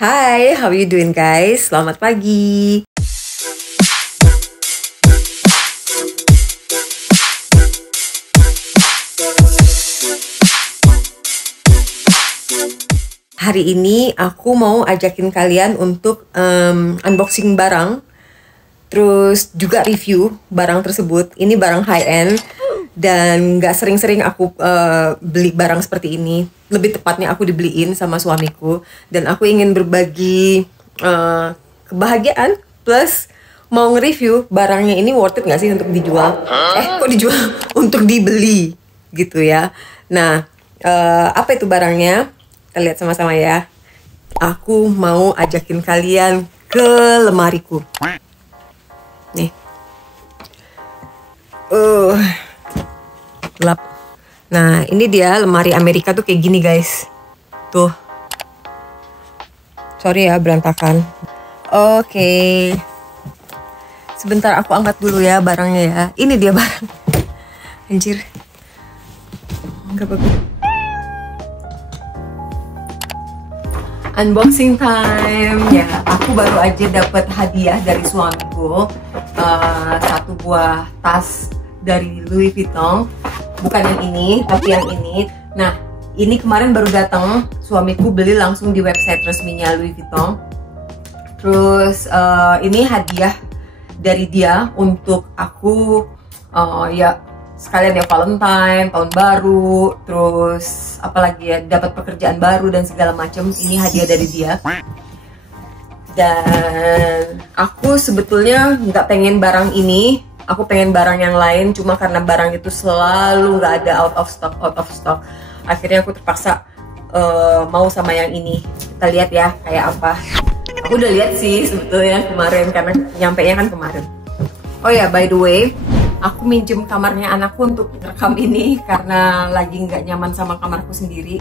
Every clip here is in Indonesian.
Hai, how you doing guys? Selamat pagi. Hari ini aku mau ajakin kalian untuk unboxing barang, terus juga review barang tersebut. Ini barang high end dan gak sering-sering aku beli barang seperti ini. Lebih tepatnya aku dibeliin sama suamiku, dan aku ingin berbagi kebahagiaan plus mau nge-review barangnya ini worth it gak sih untuk dijual. Kok dijual? Untuk dibeli gitu ya. Nah, apa itu barangnya? Kita lihat sama-sama ya. Aku mau ajakin kalian ke lemariku. Nih. Gelap. Nah, ini dia lemari Amerika tuh kayak gini guys. Tuh. Sorry ya berantakan. Oke. Sebentar aku angkat dulu ya barangnya ya. Ini dia barang. Anjir. Enggak bagus. Unboxing time. Ya, aku baru aja dapat hadiah dari suamiku. Satu buah tas dari Louis Vuitton. Bukan yang ini, tapi yang ini. Nah, ini kemarin baru datang. Suamiku beli langsung di website resminya Louis Vuitton. Terus ini hadiah dari dia untuk aku. Ya sekalian ya Valentine, tahun baru. Terus apalagi ya, dapat pekerjaan baru dan segala macam. Ini hadiah dari dia. Dan aku sebetulnya nggak pengen barang ini. Aku pengen barang yang lain, cuma karena barang itu selalu nggak ada, out of stock. Akhirnya aku terpaksa mau sama yang ini. Kita lihat ya kayak apa. Aku udah lihat sih sebetulnya kemarin, karena nyampenya kan kemarin. Oh ya, by the way, aku minjem kamarnya anakku untuk rekam ini karena lagi nggak nyaman sama kamarku sendiri.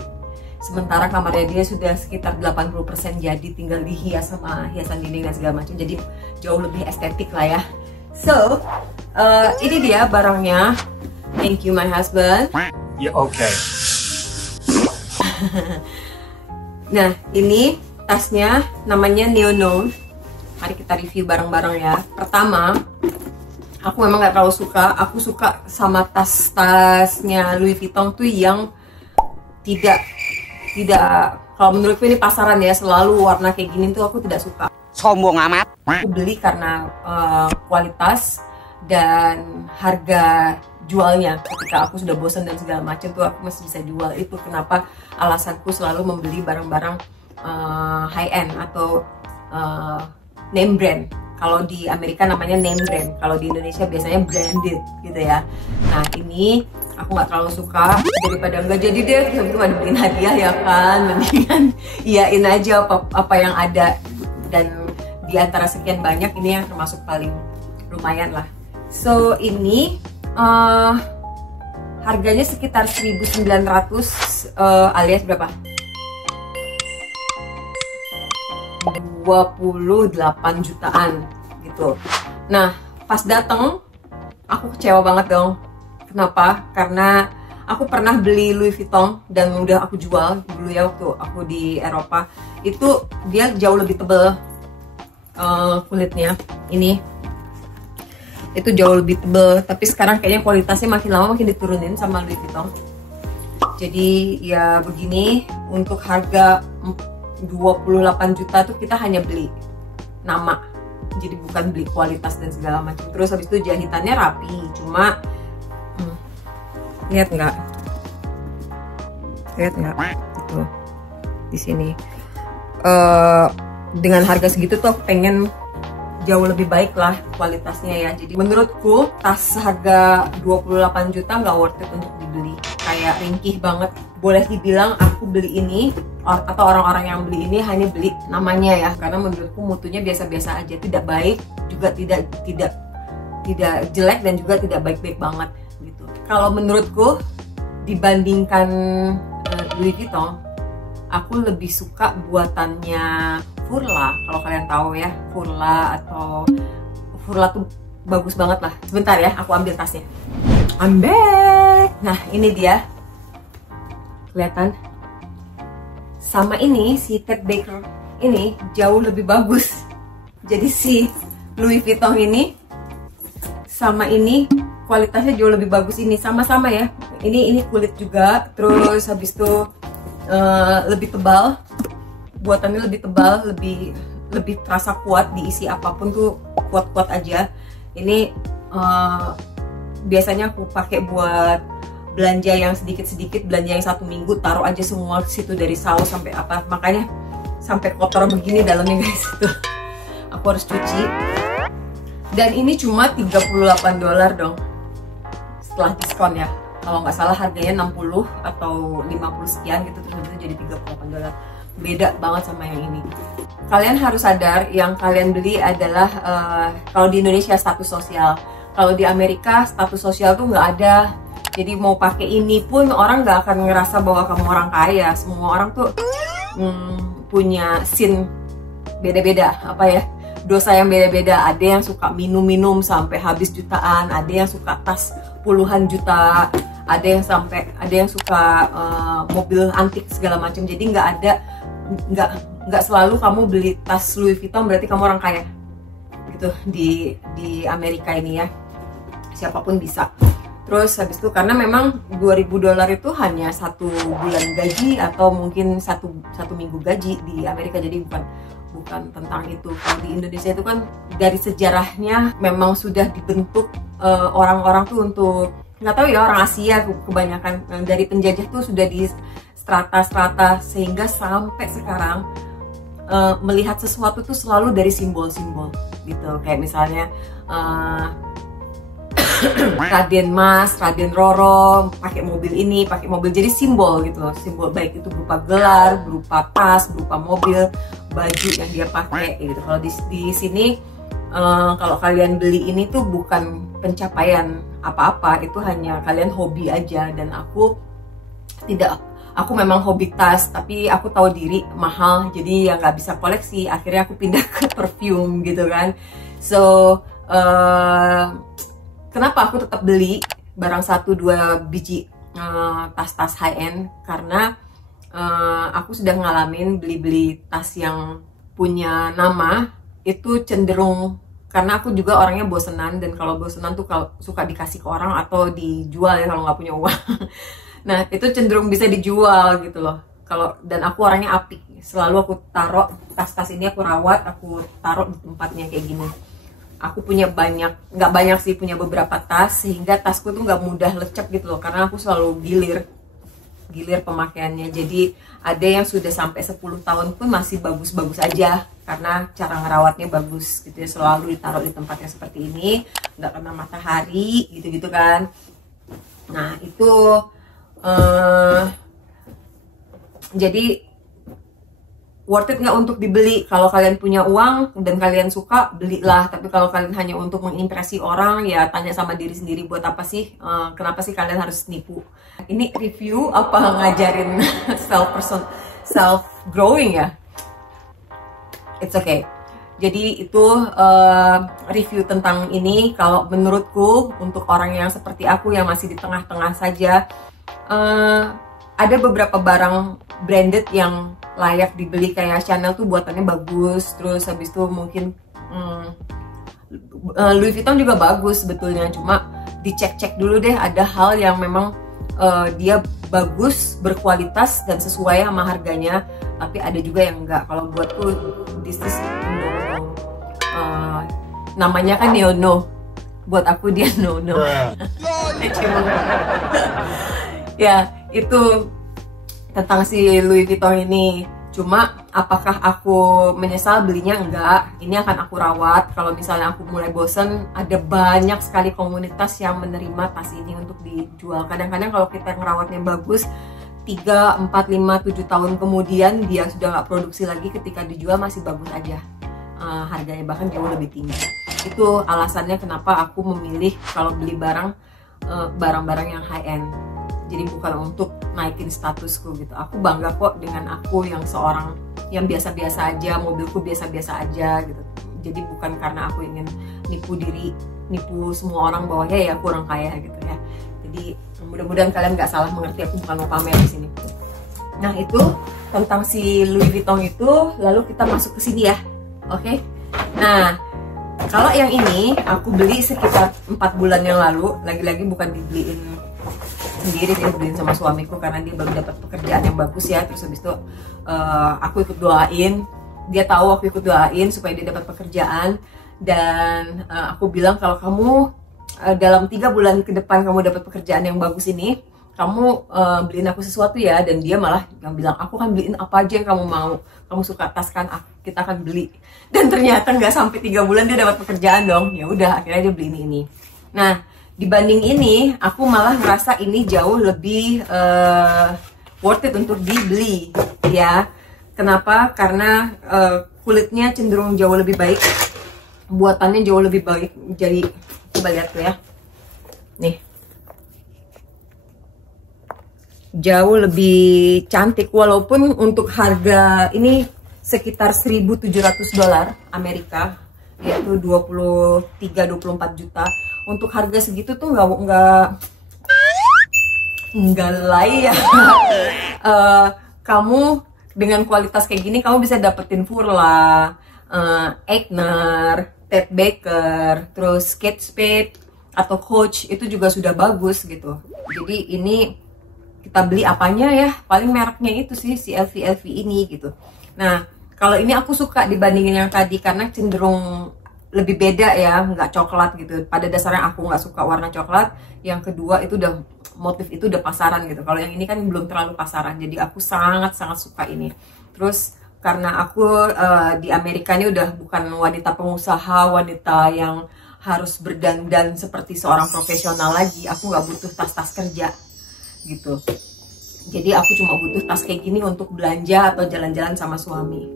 Sementara kamarnya dia sudah sekitar 80% jadi, tinggal dihias sama hiasan dinding dan segala macam. Jadi jauh lebih estetik lah ya. So, ini dia barangnya. Thank you my husband. Ya, oke. Nah, ini tasnya namanya Neonote. Mari kita review barang-barang ya. Pertama, aku memang gak terlalu suka. Aku suka sama tas-tasnya Louis Vuitton tuh yang tidak kalau menurutku ini pasaran ya, selalu warna kayak gini tuh aku tidak suka. Sombong amat. Aku beli karena kualitas dan harga jualnya. Ketika aku sudah bosan dan segala macam tuh aku masih bisa jual. Itu kenapa alasanku selalu membeli barang-barang high end atau name brand. Kalau di Amerika namanya name brand, kalau di Indonesia biasanya branded gitu ya. Nah, ini aku nggak terlalu suka. Daripada nggak jadi deh, cuma dibeliin hadiah ya kan, mendingan iyain aja apa yang ada. Dan di antara sekian banyak, ini yang termasuk paling lumayan lah. So, ini harganya sekitar 1.900 alias berapa? 28 jutaan gitu. Nah, pas dateng aku kecewa banget dong. Kenapa? Karena aku pernah beli Louis Vuitton dan udah aku jual dulu ya waktu aku di Eropa. Itu dia jauh lebih tebel kulitnya. Ini itu jauh lebih tebel, tapi sekarang kayaknya kualitasnya makin lama makin diturunin sama Louis Vuitton. Jadi ya begini, untuk harga 28 juta tuh kita hanya beli nama, jadi bukan beli kualitas dan segala macam. Terus habis itu jahitannya rapi, cuma lihat nggak itu di sini. Dengan harga segitu tuh aku pengen jauh lebih baik lah kualitasnya ya. Jadi menurutku tas harga 28 juta nggak worth it untuk dibeli. Kayak ringkih banget. Boleh dibilang aku beli ini atau orang-orang yang beli ini hanya beli namanya ya, karena menurutku mutunya biasa-biasa aja, tidak baik juga tidak jelek dan juga tidak baik-baik banget gitu. Kalau menurutku dibandingkan Louis Vuitton, aku lebih suka buatannya Furla. Kalau kalian tahu ya, Furla tuh bagus banget lah. Sebentar ya, aku ambil tasnya. I'm back. Nah, ini dia. Kelihatan? Sama ini si Ted Baker ini jauh lebih bagus. Jadi si Louis Vuitton ini sama ini kualitasnya jauh lebih bagus. Ini sama-sama ya, ini kulit juga, terus habis itu lebih tebal, buatannya lebih tebal, lebih terasa kuat, diisi apapun tuh kuat-kuat aja. Ini biasanya aku pakai buat belanja yang sedikit-sedikit, belanja yang 1 minggu, taruh aja semua situ dari saus sampai apa, makanya sampai kotor begini dalamnya guys. Itu aku harus cuci. Dan ini cuma $38 dong setelah diskon ya, kalau nggak salah harganya 60 atau 50 sekian gitu, terus itu jadi $38. Beda banget sama yang ini. Kalian harus sadar yang kalian beli adalah kalau di Indonesia status sosial, kalau di Amerika status sosial tuh nggak ada. Jadi mau pakai ini pun orang nggak akan ngerasa bahwa kamu orang kaya. Semua orang tuh punya sin beda-beda, apa ya, dosa yang beda-beda. Ada yang suka minum-minum sampai habis jutaan, ada yang suka tas puluhan juta, ada yang suka mobil antik segala macam. Jadi nggak selalu kamu beli tas Louis Vuitton berarti kamu orang kaya gitu di Amerika ini ya, siapapun bisa. Terus habis itu karena memang $2.000 itu hanya 1 bulan gaji atau mungkin satu minggu gaji di Amerika, jadi bukan tentang itu. Kalau di Indonesia itu kan dari sejarahnya memang sudah dibentuk orang-orang tuh untuk, nggak tahu ya, orang Asia kebanyakan dari penjajah tuh sudah di strata-strata, sehingga sampai sekarang melihat sesuatu tuh selalu dari simbol-simbol gitu. Kayak misalnya Raden Mas, Raden Roro pakai mobil ini, pakai mobil, jadi simbol gitu loh. Simbol baik itu berupa gelar, berupa tas, berupa mobil, baju yang dia pakai gitu. Kalau di sini kalau kalian beli ini tuh bukan pencapaian apa-apa, itu hanya kalian hobi aja. Dan aku tidak, aku memang hobi tas, tapi aku tahu diri mahal, jadi ya nggak bisa koleksi. Akhirnya aku pindah ke perfume gitu kan. So kenapa aku tetap beli barang 1-2 biji tas-tas high end? Karena aku sudah ngalamin beli tas yang punya nama itu cenderung, karena aku juga orangnya bosenan, dan kalau bosenan tuh kalau suka dikasih ke orang atau dijual ya kalau nggak punya uang. Nah itu cenderung bisa dijual gitu loh. Dan aku orangnya apik, selalu aku taruh tas-tas ini, aku rawat, aku taruh di tempatnya kayak gini. Aku punya nggak banyak sih, punya beberapa tas, sehingga tasku tuh nggak mudah lecek gitu loh, karena aku selalu gilir pemakaiannya. Jadi ada yang sudah sampai 10 tahun pun masih bagus-bagus aja, karena cara ngerawatnya bagus gitu ya, selalu ditaruh di tempatnya seperti ini, nggak kena matahari gitu-gitu kan. Nah itu jadi worth it nggak untuk dibeli? Kalau kalian punya uang dan kalian suka, belilah. Tapi kalau kalian hanya untuk mengimpresi orang, ya tanya sama diri sendiri, buat apa sih? Kenapa sih kalian harus nipu? Ini review apa ngajarin self growing ya? It's okay. Jadi itu review tentang ini. Kalau menurutku, untuk orang yang seperti aku yang masih di tengah-tengah saja, ada beberapa barang branded yang layak dibeli. Kayak Chanel tuh buatannya bagus, terus habis itu mungkin Louis Vuitton juga bagus sebetulnya, cuma dicek-cek dulu deh, ada hal yang memang dia bagus, berkualitas dan sesuai sama harganya, tapi ada juga yang enggak. Kalau buatku this is no. Namanya kan no, buat aku dia no. Ya itu tentang si Louis Vuitton ini. Cuma apakah aku menyesal belinya? Enggak. Ini akan aku rawat. Kalau misalnya aku mulai bosen, ada banyak sekali komunitas yang menerima tas ini untuk dijual. Kadang-kadang kalau kita ngerawatnya bagus, 3, 4, 5, 7 tahun kemudian dia sudah nggak produksi lagi, ketika dijual masih bagus aja. Harganya bahkan jauh lebih tinggi. Itu alasannya kenapa aku memilih kalau beli barang-barang yang high end. Jadi bukan untuk naikin statusku gitu. Aku bangga kok dengan aku yang seorang yang biasa-biasa aja, mobilku biasa-biasa aja gitu. Jadi bukan karena aku ingin nipu semua orang bahwa ya aku orang kaya gitu ya. Jadi mudah-mudahan kalian nggak salah mengerti, aku bukan mau pamer di sini. Nah itu tentang si Louis Vuitton itu, lalu kita masuk ke sini ya. Oke. Nah, kalau yang ini aku beli sekitar 4 bulan yang lalu. Lagi-lagi bukan dibeliin sendiri, dia beliin sama suamiku karena dia baru dapat pekerjaan yang bagus ya. Terus habis itu aku ikut doain. Dia tahu aku ikut doain supaya dia dapat pekerjaan. Dan aku bilang kalau kamu dalam 3 bulan ke depan kamu dapat pekerjaan yang bagus ini, kamu beliin aku sesuatu ya. Dan dia malah yang bilang, aku kan beliin apa aja yang kamu mau. Kamu suka tas kan, kita akan beli. Dan ternyata nggak sampai 3 bulan dia dapat pekerjaan dong. Ya udah, akhirnya dia beliin ini. Nah, dibanding ini, aku malah ngerasa ini jauh lebih worth it untuk dibeli ya. Kenapa? Karena kulitnya cenderung jauh lebih baik, buatannya jauh lebih baik. Jadi coba lihat tuh ya, nih jauh lebih cantik. Walaupun untuk harga ini sekitar $1.700 Amerika, yaitu 23-24 juta. Untuk harga segitu tuh nggak layak. Kamu dengan kualitas kayak gini kamu bisa dapetin Furla, Eigner, Ted Baker, terus Kate Spade atau Coach, itu juga sudah bagus gitu. Jadi ini kita beli apanya ya, paling mereknya itu sih si LV ini gitu. Nah, kalau ini aku suka dibandingin yang tadi karena cenderung lebih beda ya, nggak coklat gitu. Pada dasarnya aku nggak suka warna coklat. Yang kedua itu udah motif itu udah pasaran gitu. Kalau yang ini kan belum terlalu pasaran, jadi aku sangat suka ini. Terus karena aku di Amerika ini udah bukan wanita pengusaha, wanita yang harus berdandan seperti seorang profesional lagi. Aku nggak butuh tas-tas kerja gitu. Jadi aku cuma butuh tas kayak gini untuk belanja atau jalan-jalan sama suami.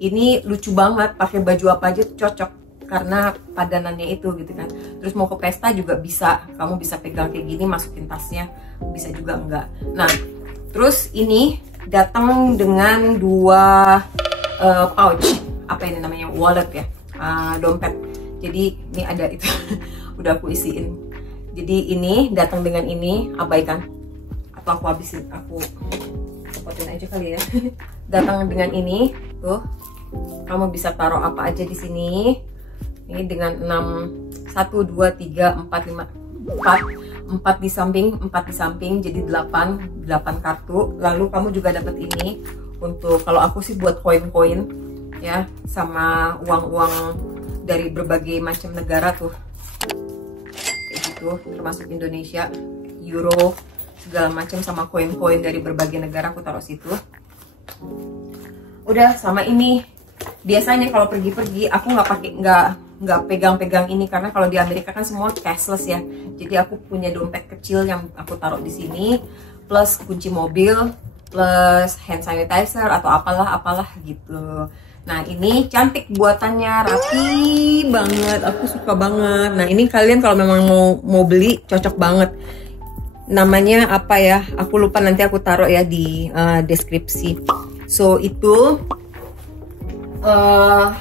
Ini lucu banget, pakai baju apa aja tuh cocok karena padanannya itu gitu kan. Terus mau ke pesta juga bisa, kamu bisa pegang kayak gini, masukin tasnya, bisa juga enggak. Nah, terus ini datang dengan 2 pouch, apa ini namanya, wallet ya, dompet. Jadi ini ada itu udah aku isiin. Jadi ini datang dengan ini, abaikan atau aku habisin, aku cepetin aja kali ya. Datang dengan ini tuh, kamu bisa taruh apa aja di sini. Ini dengan 6, 1, 2, 3, 4, 5, 4 di samping, jadi 8 kartu. Lalu kamu juga dapat ini untuk, kalau aku sih buat koin-koin ya, sama uang-uang dari berbagai macam negara tuh, kayak gitu, termasuk Indonesia, euro, segala macam, sama koin-koin dari berbagai negara aku taruh situ. Udah, sama ini. Biasanya kalau pergi-pergi aku nggak pegang-pegang ini karena kalau di Amerika kan semua cashless ya. Jadi aku punya dompet kecil yang aku taruh di sini, plus kunci mobil, plus hand sanitizer atau apalah gitu. Nah, ini cantik buatannya, rapi banget, aku suka banget. Nah, ini kalian kalau memang mau beli cocok banget. Namanya apa ya? Aku lupa, nanti aku taruh ya di deskripsi. So itu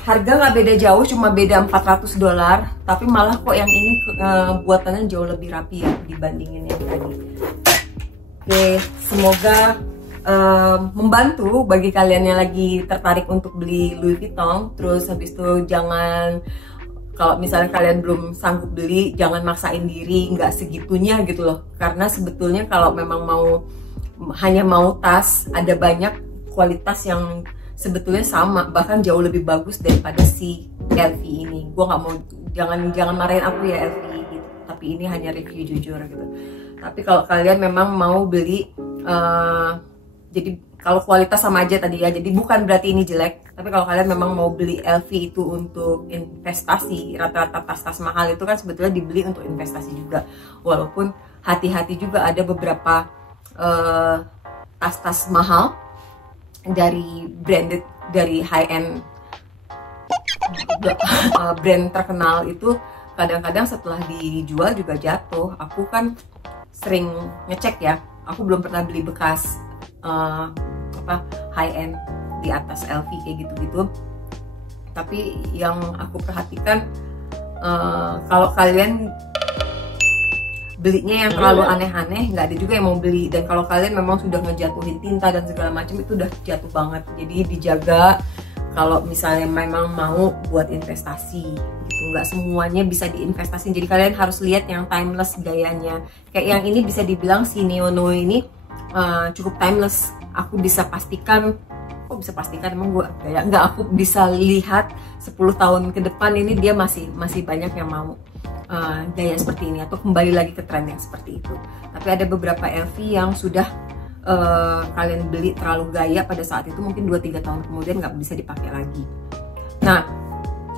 harga nggak beda jauh, cuma beda $400, tapi malah kok yang ini buatannya jauh lebih rapi ya dibandingin yang tadi. Oke, semoga membantu bagi kalian yang lagi tertarik untuk beli Louis Vuitton. Terus habis itu jangan, kalau misalnya kalian belum sanggup beli, jangan maksain diri nggak segitunya gitu loh. Karena sebetulnya kalau memang hanya mau tas, ada banyak kualitas yang sebetulnya sama, bahkan jauh lebih bagus daripada si LV ini. Gue nggak mau, jangan marahin aku ya LV gitu, tapi ini hanya review jujur gitu. Tapi kalau kalian memang mau beli, jadi kalau kualitas sama aja tadi ya, jadi bukan berarti ini jelek. Tapi kalau kalian memang mau beli LV itu untuk investasi, rata-rata tas-tas mahal itu kan sebetulnya dibeli untuk investasi juga. Walaupun hati-hati juga, ada beberapa tas-tas mahal dari branded, dari high end brand terkenal itu kadang-kadang setelah dijual juga jatuh. Aku kan sering ngecek ya, aku belum pernah beli bekas high end di atas LV kayak gitu-gitu. Tapi yang aku perhatikan, kalau kalian belinya yang terlalu aneh-aneh, nggak ada juga yang mau beli. Dan kalau kalian memang sudah ngejatuhin tinta dan segala macam, itu udah jatuh banget. Jadi dijaga kalau misalnya memang mau buat investasi gitu. Nggak semuanya bisa diinvestasi, jadi kalian harus lihat yang timeless gayanya. Kayak yang ini bisa dibilang si Neono ini cukup timeless. Aku bisa pastikan, kok bisa pastikan, emang gue kayak nggak, aku bisa lihat 10 tahun ke depan ini dia masih banyak yang mau gaya seperti ini atau kembali lagi ke tren yang seperti itu. Tapi ada beberapa LV yang sudah kalian beli terlalu gaya pada saat itu, mungkin 2-3 tahun kemudian nggak bisa dipakai lagi. Nah,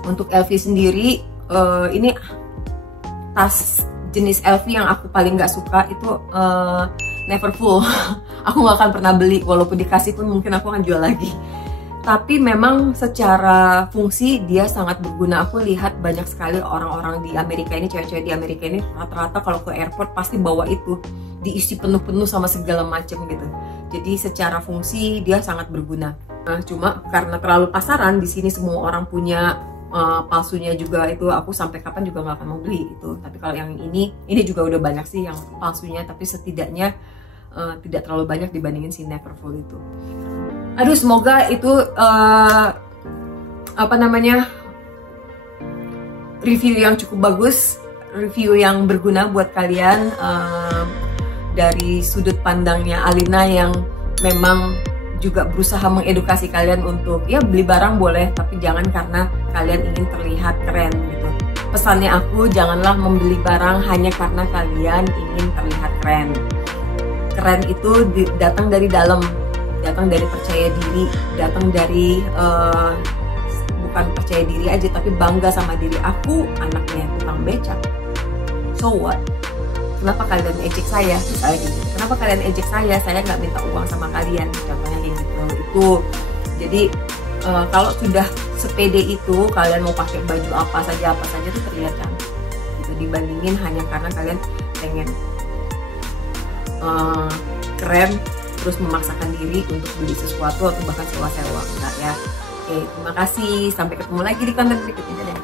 untuk LV sendiri, ini tas jenis LV yang aku paling nggak suka itu never full. Aku nggak akan pernah beli, walaupun dikasih pun mungkin aku akan jual lagi. Tapi memang secara fungsi dia sangat berguna. Aku lihat banyak sekali orang-orang di Amerika ini, cewek-cewek di Amerika ini rata-rata kalau ke airport pasti bawa itu, diisi penuh-penuh sama segala macam gitu. Jadi secara fungsi dia sangat berguna. Nah, cuma karena terlalu pasaran di sini, semua orang punya palsunya juga, itu aku sampai kapan juga nggak akan mau beli itu. Tapi kalau yang ini juga udah banyak sih yang palsunya, tapi setidaknya tidak terlalu banyak dibandingin si Neverfull itu. Aduh, semoga itu review yang cukup bagus, review yang berguna buat kalian, dari sudut pandangnya Alina yang memang juga berusaha mengedukasi kalian untuk ya beli barang boleh, tapi jangan karena kalian ingin terlihat keren gitu. Pesannya aku, janganlah membeli barang hanya karena kalian ingin terlihat keren. Keren itu datang dari dalam, datang dari percaya diri, datang dari bukan percaya diri aja, tapi bangga sama diri. Aku anaknya tukang becak, so what? Kenapa kalian ejek saya? Misalnya gitu. Kenapa kalian ejek saya? Saya nggak minta uang sama kalian, contohnya kayak gitu. Itu jadi kalau sudah sepede itu, kalian mau pakai baju apa saja itu terlihat cantik gitu, dibandingin hanya karena kalian pengen keren terus memaksakan diri untuk beli sesuatu atau bahkan sewa-sewa. Enggak ya. Oke, terima kasih, sampai ketemu lagi di konten berikutnya. Dadah.